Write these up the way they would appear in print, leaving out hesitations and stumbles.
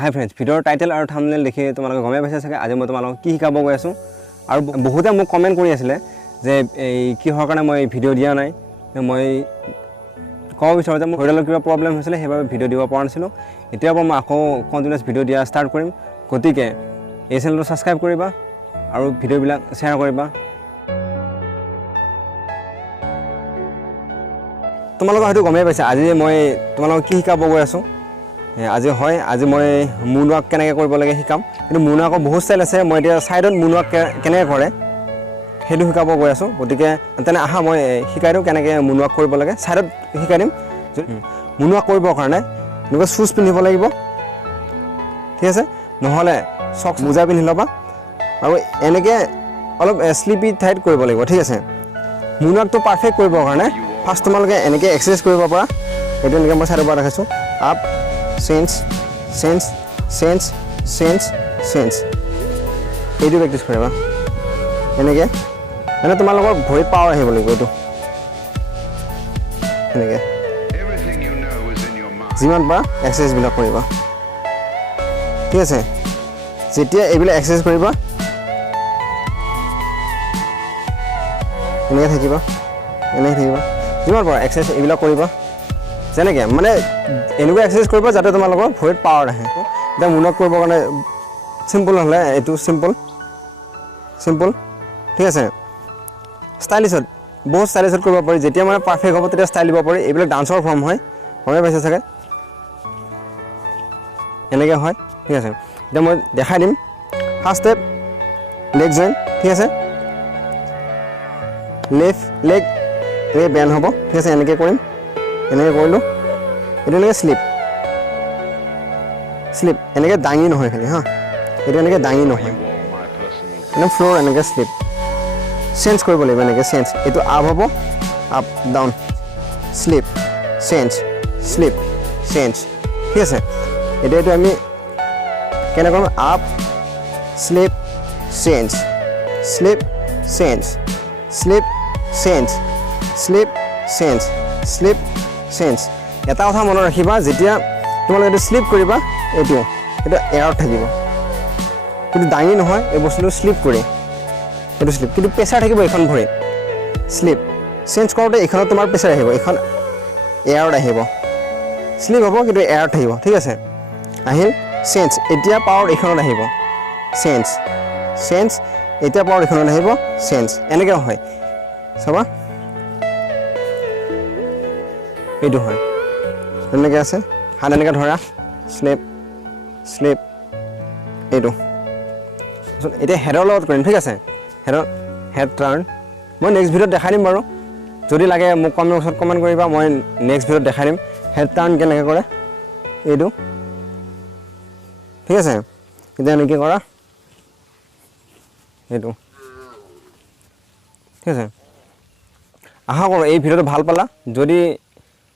হাই friends, ভিডিঅ'ৰ title আৰু thumbnail দেখি তোমালোকে গমেই পাইছা চাগে আজি মই তোমালোকক কি শিকাব গৈ আছোঁ। আৰু বহুতে মোক কমেণ্ট কৰি আছিলে যে এই কিহৰ কাৰণে মই ভিডিঅ' দিয়া নাই। মই ক'ব বিচাৰোঁ যে মোৰ ভৰিডালৰ কিবা প্ৰব্লেম হৈছিলে, সেইবাবে ভিডিঅ' দিব পৰা নাছিলোঁ। এতিয়াৰ পৰা মই আকৌ কণ্টিনিউৱাছ ভিডিঅ' দিয়া ষ্টাৰ্ট কৰিম। গতিকে এই চেনেলটো ছাবস্ক্ৰাইব কৰিবা আৰু ভিডিঅ'বিলাক শ্বেয়াৰ কৰিবা। তোমালোকে হয়তো গমেই পাইছা আজি মই তোমালোকক কি শিকাব গৈ আছোঁ। আজি মই মুনৱাক কেনেকৈ কৰিব লাগে শিকাম। কিন্তু মুনৱাকৰ বহুত ষ্টাইল আছে, মই এতিয়া ছাইডত মুনৱাক কেনেকৈ কৰে সেইটো শিকাব গৈ আছোঁ। গতিকে তেনে আহা মই শিকাই দিওঁ কেনেকৈ মুনৱাক কৰিব লাগে, ছাইডত শিকাই দিম। মুনৱাক কৰিবৰ কাৰণে এনেকুৱা শ্বুজ পিন্ধিব লাগিব, ঠিক আছে, নহ'লে চক্স মোজা পিন্ধি ল'বা আৰু এনেকৈ অলপ শ্লিপি ঠাইত কৰিব লাগিব, ঠিক আছে। মুনৱাকটো পাৰফেক্ট কৰিবৰ কাৰণে ফাৰ্ষ্ট তোমালোকে এনেকৈ এক্সাৰচাইজ কৰিব পাৰা। সেইটো এনেকৈ মই ছাইডৰ পৰা দেখাইছোঁ। Up change change change change change, এইটো প্ৰেক্টিছ কৰিবা এনেকৈ। মানে তোমালোকৰ ভৰিত পাৱাৰ আহিব লাগিব এইটো এনেকৈ। যিমান পাৰা এক্সাৰচাইজবিলাক কৰিবা, ঠিক আছে। যেতিয়া এইবিলাক এক্সাৰচাইজ কৰিবা এনেকৈ থাকিবা, এনেকৈ থাকিবা। যিমান পাৰা এক্সাৰচাইজ এইবিলাক কৰিবা, যেনেকৈ মানে এনেকুৱা এক্সাৰচাইজ কৰিবা যাতে তোমালোকৰ ভৰিত পাৱাৰ আহে। এতিয়া মুনৱাক কৰিবৰ কাৰণে চিম্পল হ'লে এইটো চিম্পল, ঠিক আছে। ষ্টাইলিছত বহুত ষ্টাইলিছত কৰিব পাৰি। যেতিয়া মানে পাৰফেক্ট হ'ব তেতিয়া ষ্টাইল দিব পাৰি। এইবিলাক ডান্সৰ ফৰ্ম হয়, গমেই পাইছে চাগে, এনেকৈ হয়, ঠিক আছে। এতিয়া মই দেখাই দিম। ফাৰ্ষ্ট ষ্টেপ লেগ জইন, ঠিক আছে। লেফ্ট লেগ এনেকৈ বেণ্ড হ'ব, ঠিক আছে। এনেকৈ কৰিম, এনেকৈ কৰিলোঁ। এইটো এনেকৈ শ্লিপ এনেকৈ দাঙি নহয় খালি হা, এইটো এনেকৈ দাঙি নহয়, মানে ফ্ল'ৰ এনেকৈ শ্লিপ চেঞ্জ কৰিব লাগিব, এনেকৈ চেঞ্জ। এইটো আপ হ'ব, up down slip change slip change, ঠিক আছে। এতিয়া এইটো আমি কেনেকৈ কৰিম, up slip change slip change slip change slip change slip change. এটা কথা মনত ৰাখিবা, যেতিয়া তোমালোকে এইটো শ্লিপ কৰিবা এইটো এয়াৰত থাকিব, কিন্তু দাঙি নহয় এই বস্তুটো শ্লিপ কৰি, এইটো শ্লিপ কিন্তু প্ৰেছাৰ থাকিব এইখন ভৰিত। শ্লিপ চেঞ্জ কৰোঁতে এইখনত তোমাৰ প্ৰেছাৰ আহিব, এইখন এয়াৰত আহিব। শ্লিপ হ'ব কিন্তু এয়াৰত থাকিব, ঠিক আছে। আহিল চেঞ্জ, এতিয়া পাৱাৰ এইখনত আহিব, চেঞ্জ চেঞ্জ, এতিয়া পাৱাৰ এইখনত আহিব, চেঞ্জ। এনেকৈ হয় চাবা, এইটো হয় এনেকৈ আছে। হাত এনেকৈ ধৰা, শ্লিপ শ্লিপ, এইটো। এতিয়া হেডৰ লগত কৰিম, ঠিক আছে। হেড টাৰ্ণ মই নেক্সট ভিডিঅ'ত দেখাই দিম বাৰু। যদি লাগে মোক কমেণ্ট বক্সত কমেণ্ট কৰিবা, মই নেক্সট ভিডিঅ'ত দেখাই দিম হেড টাৰ্ণ কেনেকৈ কৰে এইটো, ঠিক আছে। এতিয়া এনেকৈ কৰা এইটো, ঠিক আছে। আশা কৰোঁ এই ভিডিঅ'টো ভাল পালা। যদি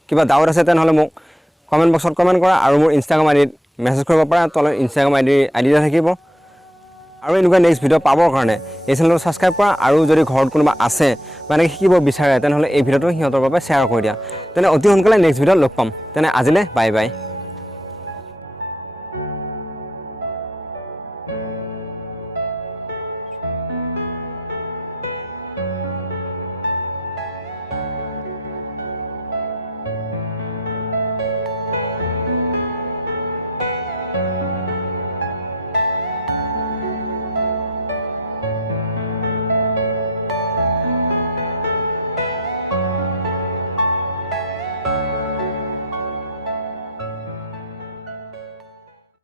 কিবা ডাউট আছে তেনেহ'লে মোক কমেণ্ট বক্সত কমেণ্ট কৰা আৰু মোৰ ইনষ্টাগ্ৰাম আইডিত মেছেজ কৰিব পাৰা। তলত ইনষ্টাগ্ৰাম আইডি দিয়া থাকিব। আৰু এনেকুৱা নেক্সট ভিডিঅ' পাবৰ কাৰণে এই চেনেলটো ছাবস্ক্ৰাইব কৰা। আৰু যদি ঘৰত কোনোবা আছে বা এনেকৈ শিকিব বিচাৰে তেনেহ'লে এই ভিডিঅ'টো সিহঁতৰ বাবে শ্বেয়াৰ কৰি দিয়া। তেনে অতি সোনকালে নেক্সট ভিডিঅ'ত লগ পাম। তেনে আজিলৈ বাই বাই।